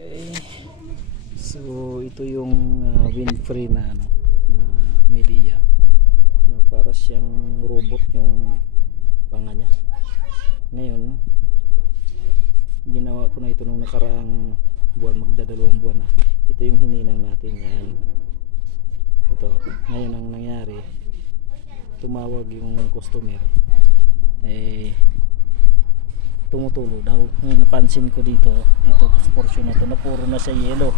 Okay. So ito yung wind-free na na media. Para siyang robot yung panga niya. Ngayon ginawa ko na ito nung nakaraang buwan, magdadalawang buwan na. Ito yung hininang natin yan. Ito, ngayon ang nangyari, tumawag yung customer, tumutulo daw. Ngayon napansin ko dito sa portion na to na puro na siya yellow.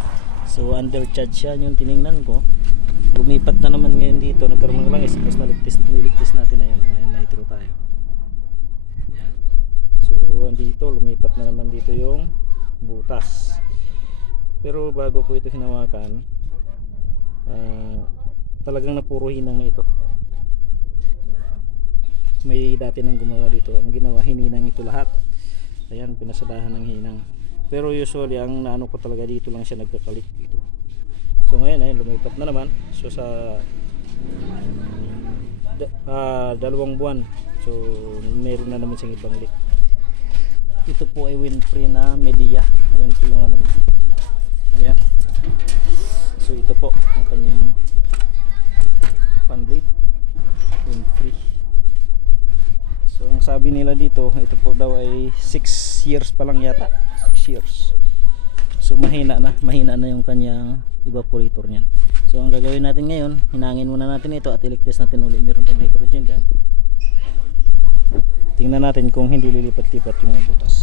So undercharge siya, yung tiningnan ko. Lumipat na naman ngayon dito, nagkaroon ng langis, tapos niligtis natin na yun. Ngayon nitro tayo. Yan. So andito, lumipat na naman dito yung butas. Pero bago ko ito hinawakan, talagang napuro hinang na ito. May dati nang gumawa dito, ang ginawa hininang ito lahat. Ayan, pinasadahan ng hinang. Pero usually ang naano ko talaga dito lang siya nagkakalik dito. So ngayon ay lumipat na naman. So sa 2 buwan, so meron na naman siyang ibang leak. Ito po ay wind-free na media. Ayan po yung ano niya. Ayan. So ito po ang kanyang fan blade, wind-free. So ang sabi nila dito, ito po daw ay 6 years pa lang yata. 6 years. So mahina na yung kanyang evaporator niyan. So ang gagawin natin ngayon, hinangin muna natin ito at iligtas natin uli. Meron tong nitrogen dyan. Tingnan natin kung hindi lilipat-lipat yung mga butas.